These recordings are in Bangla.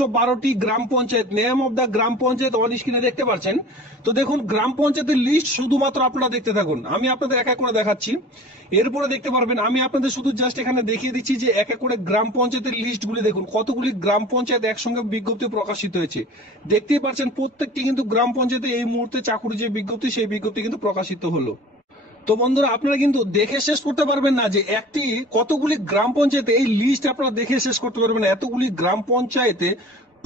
112টি গ্রাম পঞ্চায়েত, নেম অফ দ্য গ্রাম পঞ্চায়েত অন স্ক্রিনে দেখতে পাচ্ছেন। তো দেখুন গ্রাম পঞ্চায়েতের লিস্ট শুধুমাত্র আপনারা দেখতে থাকুন, আমি আপনাদের এক এক করে দেখাচ্ছি। এরপরে দেখতে পারবেন আমি আপনাদের শুধু জাস্ট এখানে দেখিয়ে দিচ্ছি যে এক এক করে গ্রাম পঞ্চায়েতের লিস্টগুলি দেখুন, কতগুলি গ্রাম পঞ্চায়েত একসঙ্গে বিজ্ঞপ্তি প্রকাশিত হয়েছে। দেখতেই পাচ্ছেন প্রত্যেকটি কিন্তু গ্রাম পঞ্চায়েতে এই মুহূর্তে চাকুরি যে বিজ্ঞপ্তি, সেই বিজ্ঞপ্তি কিন্তু প্রকাশিত হলো। তো বন্ধুরা আপনারা কিন্তু দেখে শেষ করতে পারবেন না যে একটি কতগুলি গ্রাম পঞ্চায়েতে, এই লিস্ট আপনারা দেখে শেষ করতে পারবেন না। এতগুলি গ্রাম পঞ্চায়েতে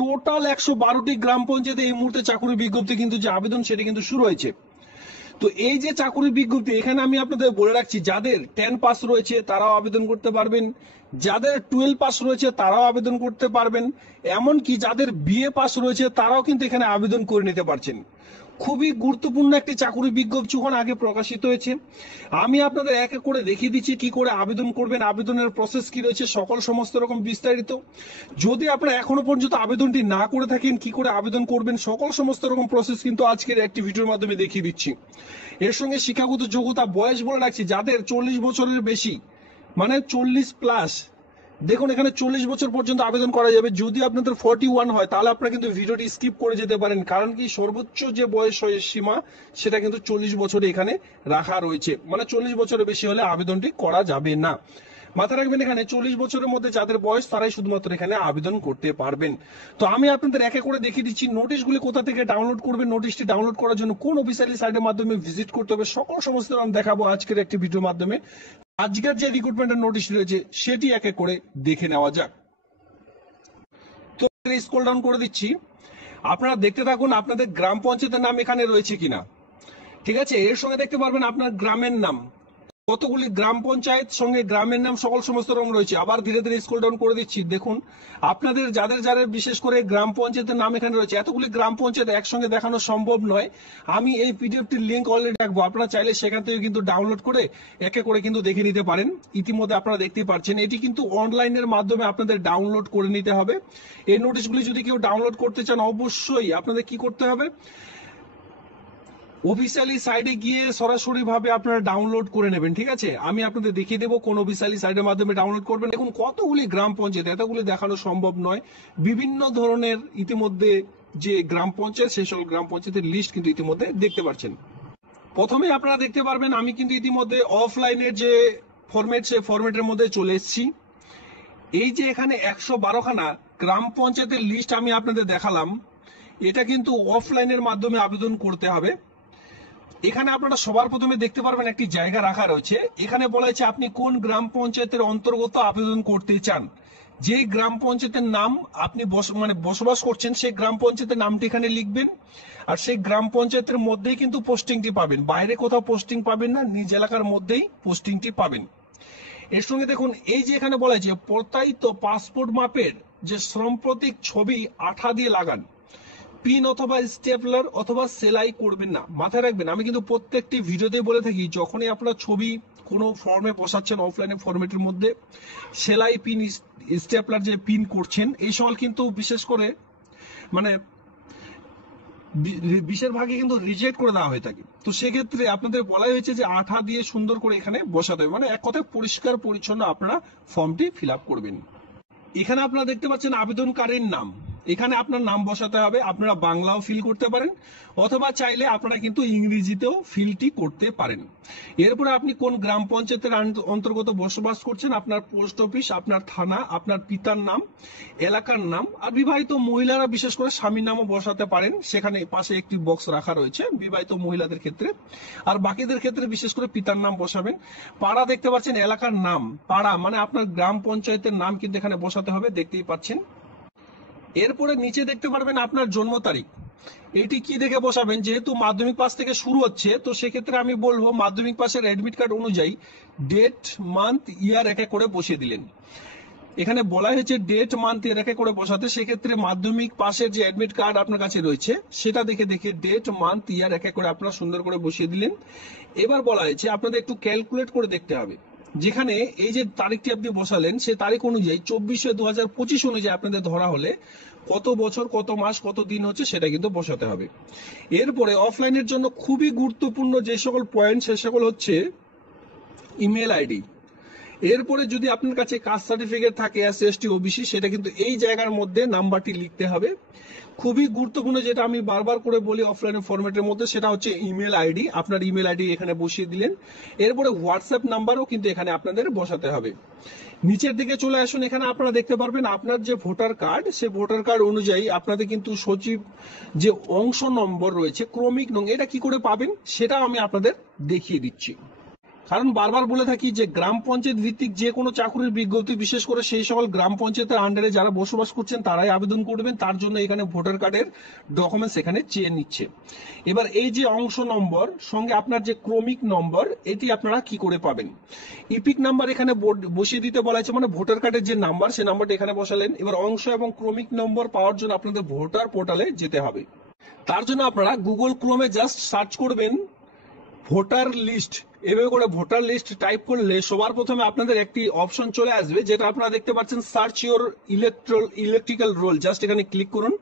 টোটাল 112টি গ্রাম পঞ্চায়েতে এই মুহূর্তে চাকুরি বিজ্ঞপ্তি কিন্তু যে আবেদন সেটা কিন্তু শুরু হয়েছে। তো এই যে চাকুরি বিজ্ঞপ্তি, এখানে আমি আপনাদের বলে রাখছি যাদের 10 পাস রয়েছে তারাও আবেদন করতে পারবেন, যাদের 12 পাস রয়েছে তারাও আবেদন করতে পারবেন, এমনকি যাদের বিএ পাস রয়েছে তারাও কিন্তু এখানে আবেদন করে নিতে পারছেন। খুবই গুরুত্বপূর্ণ একটি চাকুরি বিজ্ঞপ্তি আগে প্রকাশিত হয়েছে। আমি আপনাদের এক এক করে দেখিয়ে দিচ্ছি কি করে আবেদন করবেন, আবেদনের প্রসেস কি রয়েছে, সকল সমস্ত রকম বিস্তারিত। যদি আপনারা এখনো পর্যন্ত আবেদনটি না করে থাকেন, কি করে আবেদন করবেন, সকল সমস্ত রকম প্রসেস কিন্তু আজকের একটি ভিডিওর মাধ্যমে দেখিয়ে দিচ্ছি। এর সঙ্গে শিক্ষাগত যোগ্যতা, বয়স বলে রাখছি যাদের 40 বছরের বেশি, মানে 40 প্লাস, দেখুন এখানে 40 বছর পর্যন্ত আবেদন করা যাবে। যদি আপনাদের 41 হয় তাহলে আপনারা কিন্তু ভিডিওটি স্কিপ করে যেতে পারেন, কারণ কি সর্বোচ্চ যে বয়স সীমা সেটা কিন্তু 40 বছরে এখানে রাখা রয়েছে, মানে 40 বছরের বেশি হলে আবেদনটি করা যাবে না। মাথায় রাখবেন এখানে 40 বছরের মধ্যে যাদের বয়স তারাই শুধুমাত্র এখানে আবেদন করতে পারবেন। তো আমি আপনাদের এক এক করে দেখিয়ে দিচ্ছি নোটিশগুলি কোথা থেকে ডাউনলোড করবেন, নোটিশটি ডাউনলোড করার জন্য কোন অফিসিয়ালি সাইটের মাধ্যমে ভিজিট করতে হবে, সকল সমস্ত আমি দেখাবো আজকের একটি ভিডিওর মাধ্যমে। আজকের যে রিক্রুটমেন্টের নোটিশ রয়েছে সেটি এক এক করে দেখে নেওয়া যাক। তো স্ক্রল ডাউন করে দিচ্ছি, আপনারা দেখতে থাকুন আপনাদের গ্রাম পঞ্চায়েতের নাম এখানে রয়েছে কিনা। ঠিক আছে, এর সঙ্গে দেখতে পারবেন আপনার গ্রামের নাম, কতগুলি গ্রাম পঞ্চায়েত সঙ্গে গ্রামের নাম সকল সমস্ত রকম রয়েছে। আবার ধীরে ধীরে স্ক্রল ডাউন করে দিচ্ছি, দেখুন আপনাদের যাদের যাদের বিশেষ করে গ্রাম পঞ্চায়েতের নাম এখানে রয়েছে। এতগুলি গ্রাম পঞ্চায়েত একসঙ্গে দেখানো সম্ভব নয়, আমি এই পিডিএফটির লিঙ্ক অলরেডি রাখবো, আপনারা চাইলে সেখান থেকে কিন্তু ডাউনলোড করে একে করে কিন্তু দেখে নিতে পারেন। ইতিমধ্যে আপনারা দেখতেই পাচ্ছেন এটি কিন্তু অনলাইনের মাধ্যমে আপনাদের ডাউনলোড করে নিতে হবে। এই নোটিশগুলি যদি কেউ ডাউনলোড করতে চান অবশ্যই আপনাদের কি করতে হবে, অফিসিয়ালি সাইটে গিয়ে সরাসরি ভাবে আপনারা ডাউনলোড করে নেবেন। ঠিক আছে, আমি আপনাদের দেখিয়ে দেবো কোন অফিসিয়ালি সাইটের মাধ্যমে ডাউনলোড করবেন। এখন কতগুলি গ্রাম পঞ্চায়েত, এতগুলি দেখানো সম্ভব নয়, বিভিন্ন ধরনের ইতিমধ্যে যে গ্রাম পঞ্চায়েত সেই সকল গ্রাম পঞ্চায়েতের লিস্ট কিন্তু ইতিমধ্যে দেখতে পাচ্ছেন। প্রথমে আপনারা দেখতে পারবেন আমি কিন্তু ইতিমধ্যে অফলাইনের যে ফরম্যাট সেই ফরম্যাটের মধ্যে চলে এসেছি। এই যে এখানে 112খানা গ্রাম পঞ্চায়েতের লিস্ট আমি আপনাদের দেখালাম, এটা কিন্তু অফলাইনের মাধ্যমে আবেদন করতে হবে। এখানে আপনারা সবার প্রথমে দেখতে পারবেন একটি জায়গা রাখা রয়েছে, এখানে বলা হয়েছে আপনি কোন গ্রাম পঞ্চায়েতের অন্তর্গত আবেদন করতে চান। যে গ্রাম পঞ্চায়েতের নাম আপনি বসবাস করছেন সেই গ্রাম পঞ্চায়েতের নামটি এখানে লিখবেন, আর সেই গ্রাম পঞ্চায়েতের মধ্যেই কিন্তু পোস্টিংটি পাবেন, বাইরে কোথাও পোস্টিং পাবেন না, নিজ এলাকার মধ্যেই পোস্টিংটি পাবেন। এর সঙ্গে দেখুন এই যে এখানে বলা হয়েছে প্রত্যায়িত পাসপোর্ট মাপের যে শ্রম প্রতীক ছবি আঠা দিয়ে লাগান, পিন অথবা স্টেপলার অথবা সেলাই করবেন না। মাথায় রাখবেন আমি কিন্তু প্রত্যেকটি ভিডিওতে বলে থাকি যখনই আপনারা ছবি কোনো ফর্মে বসাচ্ছেন অফলাইনে ফরম্যাটের মধ্যে, সেলাই পিন স্টেপলার যে পিন করছেন এই সকল কিন্তু বিশেষ করে মানে বেশিরভাগই কিন্তু রিজেক্ট করে দেওয়া হয়ে থাকে। তো সেক্ষেত্রে আপনাদের বলাই হয়েছে যে আঠা দিয়ে সুন্দর করে এখানে বসাতে হবে, মানে এক কথায় পরিষ্কার পরিচ্ছন্ন আপনারা ফর্মটি ফিল আপ করবেন। এখানে আপনারা দেখতে পাচ্ছেন আবেদনকারীর নাম, এখানে আপনার নাম বসাতে হবে। আপনারা বাংলাও ফিল করতে পারেন অথবা চাইলে আপনারা কিন্তু ইংরেজিতেও ফিলটি করতে পারেন। এরপরে আপনি কোন গ্রাম পঞ্চায়েতের অন্তর্গত বসবাস করছেন, আপনার পোস্ট অফিস, আপনার থানা, আপনার পিতার নাম, এলাকার নাম, আর বিবাহিত মহিলারা বিশেষ করে স্বামীর নামও বসাতে পারেন, সেখানে পাশে একটি বক্স রাখা রয়েছে বিবাহিত মহিলাদের ক্ষেত্রে, আর বাকিদের ক্ষেত্রে বিশেষ করে পিতার নাম বসাবেন। পাড়া দেখতে পাচ্ছেন এলাকার নাম, পাড়া মানে আপনার গ্রাম পঞ্চায়েতের নাম কিন্তু এখানে বসাতে হবে, দেখতেই পাচ্ছেন। এরপরে নিচে দেখতে পারবেন আপনার জন্ম তারিখ, এটি কি দেখে বসাবেন, যেহেতু মাধ্যমিক পাস থেকে শুরু হচ্ছে তো সেক্ষেত্রে আমি বলবো মাধ্যমিক পাসের অ্যাডমিট কার্ড অনুযায়ী ডেট মান্থ ইয়ার এক এক করে বসিয়ে দিলেন। এখানে বলা হয়েছে ডেট মান্থ ইয়ার এক এক করে বসাতে, সেক্ষেত্রে মাধ্যমিক পাসের যে অ্যাডমিট কার্ড আপনার কাছে রয়েছে সেটা দেখে দেখে ডেট মান্থ ইয়ার এক এক করে আপনারা সুন্দর করে বসিয়ে দিলেন। এবার বলা হয়েছে আপনাদের একটু ক্যালকুলেট করে দেখতে হবে, যেখানে এই যে তারিখটি আপনি বসালেন সেই তারিখ অনুযায়ী 24/2025 অনুযায়ী আপনাদের ধরা হলে কত বছর কত মাস কত দিন হচ্ছে সেটা কিন্তু বসাতে হবে। এরপরে অফলাইনের জন্য খুবই গুরুত্বপূর্ণ যে সকল পয়েন্ট সে সকল হচ্ছে ইমেল আইডি। এরপরে যদি আপনার কাছে কাস্ট সার্টিফিকেট থাকে এসসি এসটি ওবিসি, সেটা কিন্তু এই জায়গার মধ্যে নাম্বারটি লিখতে হবে। খুবই গুরুত্বপূর্ণ, যেটা আমি বারবার করে বলি অফলাইন ফরম্যাটের মধ্যে, সেটা হচ্ছে ইমেল আইডি। আপনার ইমেল আইডি এখানে বসিয়ে দিলেন। এরপরে হোয়াটসঅ্যাপ নাম্বারও কিন্তু এখানে আপনাদের বসাতে হবে। নিচের দিকে চলে আসুন, এখানে আপনারা দেখতে পারবেন আপনার যে ভোটার কার্ড, সে ভোটার কার্ড অনুযায়ী আপনাদের কিন্তু সচিব যে অংশ নম্বর রয়েছে, ক্রমিক নং, এটা কি করে পাবেন সেটা আমি আপনাদের দেখিয়ে দিচ্ছি। কারণ বারবার বলে থাকি যে গ্রাম পঞ্চায়েত ভিত্তিক যে কোনো চাকরির বিজ্ঞপ্তি, বিশেষ করে সেই সকল গ্রাম পঞ্চায়েতের আন্ডারে যারা বসবাস করছেন তারাই আবেদন করবেন। তার জন্য এখানে ভোটার কার্ডের ডকুমেন্টস এখানে চেয়ে নিচ্ছে। এবার এই যে অংশ নম্বর সঙ্গে আপনার যে ক্রমিক নম্বর, এটি আপনারা কি করে পাবেন? ইপিক নাম্বার এখানে বসিয়ে দিতে বলা হয়েছে, মানে ভোটার কার্ডের যে নাম্বার, সেই নাম্বারটা এখানে বসালেন। এবার অংশ এবং ক্রমিক নম্বর পাওয়ার জন্য আপনাদের ভোটার পোর্টালে যেতে হবে। তার জন্য আপনারা গুগল ক্রোমে জাস্ট সার্চ করবেন ভোটার লিস্ট। এভাবে করে ভোটার লিস্ট টাইপ করলে সবার প্রথমে আপনাদের একটি অপশন চলে আসবে, যেটা আপনারা দেখতে পাচ্ছেন search your electrical roll. Just এখানে ক্লিক করুন।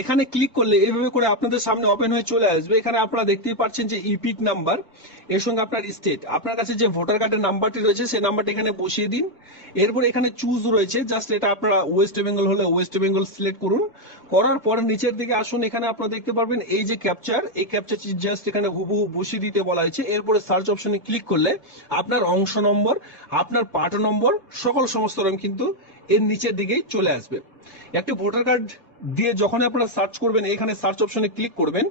এখানে ক্লিক করলে এইভাবে করে আপনাদের সামনে ওপেন হয়ে চলে আসবে। এখানে আপনারা দেখতেই পাচ্ছেন যে ইপিক নাম্বার, এর সঙ্গে আপনার স্টেট, আপনার কাছে যে ভোটার কার্ডের নাম্বারটি রয়েছে সেই নাম্বারটি এখানে বসিয়ে দিন। এরপর এখানে চুজ রয়েছে, জাস্ট এটা আপনারা ওয়েস্ট বেঙ্গল হলে ওয়েস্ট বেঙ্গল সিলেক্ট করুন। করার পর নিচের দিকে আসুন, এখানে আপনারা দেখতে পারবেন এই যে ক্যাপচার, এই ক্যাপচারটি জাস্ট এখানে হুবহু বসিয়ে দিতে বলা হয়েছে। এরপরে সার্চ অপশনে ক্লিক করলে আপনার অংশ নম্বর, আপনার পার্ট নম্বর, সকল সমস্ত রকম কিন্তু এর নিচের দিকেই চলে আসবে। একটি ভোটার কার্ড দিয়ে যখন আপনারা সার্চ করবেন, এখানে সার্চ অপশনে ক্লিক করবেন,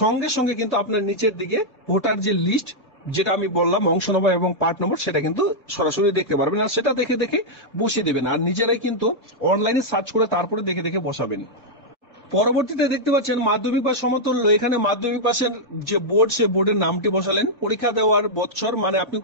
সঙ্গে সঙ্গে কিন্তু আপনার নিচের দিকে ভোটার যে লিস্ট, যেটা আমি বললাম অংশ নম্বর এবং পার্ট নম্বর, সেটা কিন্তু সরাসরি দেখতে পারবেন। আর সেটা দেখে দেখে বসিয়ে দেবেন, আর নিজেরাই কিন্তু অনলাইনে সার্চ করে তারপরে দেখে দেখে বসাবেন। পরবর্তীতে দেখতে পাচ্ছেন মাধ্যমিক পাস সমতুল্য। এখানে মাধ্যমিক পাসের যে বোর্ড, সে বোর্ডের নামটি বসালেন, পরীক্ষা দেওয়ার বছর, মানে আপনি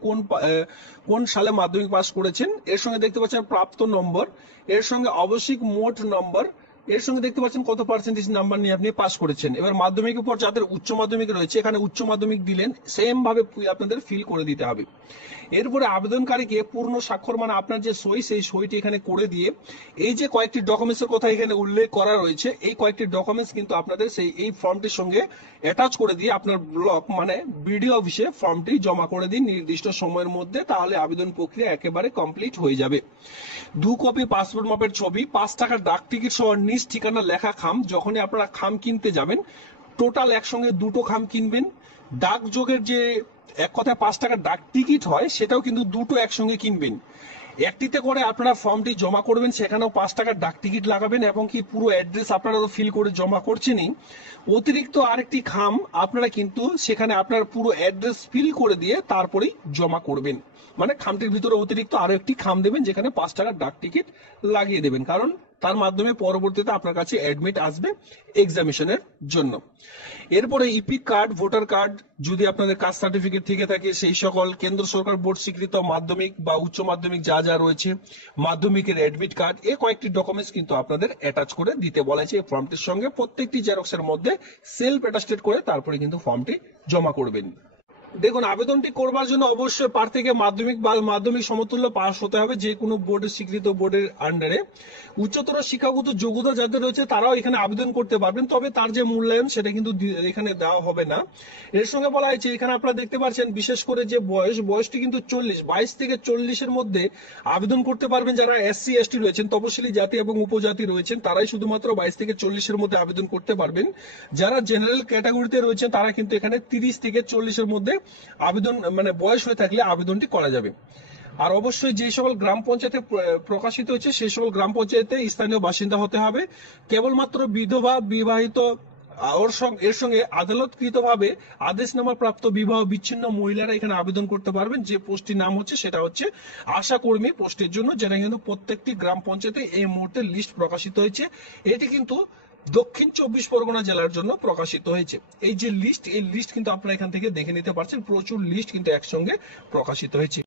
কোন সালে মাধ্যমিক পাস করেছেন, এর সঙ্গে দেখতে পাচ্ছেন প্রাপ্ত নম্বর, এর সঙ্গে আবশ্যিক মোট নম্বর, এর সঙ্গে দেখতে পাচ্ছেন কত পার্সেন্টেজ নাম্বার নিয়ে আপনি পাস করেছেন। এবার মাধ্যমিকের পর যাদের উচ্চ মাধ্যমিক রয়েছে, এখানে উচ্চ মাধ্যমিক দিলেন, সেম ভাবে আপনাদের ফিল করে দিতে হবে। এরপরে আবেদনকারীকে পূর্ণ স্বাক্ষর, মানে আপনার যে সই, সেই সইটি এখানে করে দিয়ে এই যে কয়েকটি ডকুমেন্টসের কথা এখানে উল্লেখ করা রয়েছে, এই কয়েকটি ডকুমেন্টস কিন্তু আপনাদের এই ফর্মটির সঙ্গে অ্যাটাচ করে দিয়ে আপনার ব্লক মানে বিডিও অফিসে ফর্মটি জমা করে দিন নির্দিষ্ট সময়ের মধ্যে, তাহলে আবেদন প্রক্রিয়া একেবারে কমপ্লিট হয়ে যাবে। 2 কপি পাসপোর্ট মাপের ছবি, 5 টাকার ডাক টিকিট সহ নিজ ঠিকানা লেখা খাম। যখনই আপনারা খাম কিনতে যাবেন, টোটাল একসঙ্গে 2টো খাম কিনবেন। ডাকযোগের যে এক কথায় 5 টাকার ডাক টিকিট হয়, সেটাও কিন্তু 2টো একসঙ্গে কিনবেন। একটিতে করে আপনারা ফর্মটি জমা করবেন, সেখানেও 5 টাকার ডাক টিকিট লাগাবেন, এবং কি পুরো অ্যাড্রেস আপনারা তো ফিল করে জমা করছেনই, অতিরিক্ত আরেকটি খাম আপনারা কিন্তু সেখানে আপনার পুরো অ্যাড্রেস ফিল করে দিয়ে তারপরেই জমা করবেন। মানে খামটির ভিতরে অতিরিক্ত আরো একটি খাম দেবেন, যেখানে 5 টাকার ডাক টিকিট লাগিয়ে দেবেন, কারণ তার মাধ্যমে পরবর্তীতে আপনার কাছে অ্যাডমিট আসবে এক্সামিশনের জন্য। এরপরে ইপিক কার্ড, ভোটার কার্ড, যদি আপনাদের কাস্ট সার্টিফিকেট থেকে থাকে, সেই সকল কেন্দ্র সরকার বোর্ড স্বীকৃত মাধ্যমিক বা উচ্চ মাধ্যমিক যা যা রয়েছে, মাধ্যমিকের অ্যাডমিট কার্ড, এই কয়েকটি ডকুমেন্টস কিন্তু আপনাদের অ্যাটাচ করে দিতে বলা হয়েছে এই ফর্মটির সঙ্গে। প্রত্যেকটি জেরক্সের মধ্যে সেলফ অ্যাটাস্টেড করে তারপরে কিন্তু ফর্মটি জমা করবেন। দেখুন, আবেদনটি করবার জন্য অবশ্যই প্রার্থীকে মাধ্যমিক বা মাধ্যমিক সমতুল্য পাস হতে হবে, যে কোনো বোর্ডের স্বীকৃত বোর্ডের আন্ডারে। উচ্চতর শিক্ষাগত যোগ্যতা যাদের রয়েছে তারাও এখানে আবেদন করতে পারবেন, তবে তার যে মূল্যায়ন সেটা কিন্তু এখানে দেওয়া হবে না। এর সঙ্গে বলা হয়েছে, এখানে আপনারা দেখতে পাচ্ছেন বিশেষ করে যে বয়সটি কিন্তু 40, 22 থেকে 40-এর মধ্যে আবেদন করতে পারবেন। যারা এসসি এসটি রয়েছেন, তপশিলি জাতি এবং উপজাতি রয়েছেন, তারাই শুধুমাত্র 22 থেকে 40-এর মধ্যে আবেদন করতে পারবেন। যারা জেনারেল ক্যাটাগরিতে রয়েছেন, তারা কিন্তু এখানে 30 থেকে 40-এর মধ্যে আবেদন মানে বয়স হয়ে থাকলে আবেদনটি করা যাবে। আর অবশ্যই যে সকল গ্রাম পঞ্চায়েতে প্রকাশিত হচ্ছে, সেই সকল গ্রাম পঞ্চায়েতে স্থানীয় বাসিন্দা হতে হবে। কেবলমাত্র বিধবা, বিবাহিত, এর সঙ্গে আদালতকৃতভাবে আদেশনামা প্রাপ্ত বিবাহ বিচ্ছিন্ন মহিলারা এখানে আবেদন করতে পারবেন। যে পোস্টটির নাম হচ্ছে, সেটা হচ্ছে আশা কর্মী পোস্টের জন্য, যেটা কিন্তু প্রত্যেকটি গ্রাম পঞ্চায়েতে এই মুহূর্তে লিস্ট প্রকাশিত হয়েছে। এটি কিন্তু দক্ষিণ 24 পরগনা জেলার জন্য প্রকাশিত হয়েছে। এই যে লিস্ট, এই লিস্ট কিন্তু আপনারা এখান থেকে দেখে নিতে পারছেন, প্রচুর লিস্ট কিন্তু একসঙ্গে প্রকাশিত হয়েছে।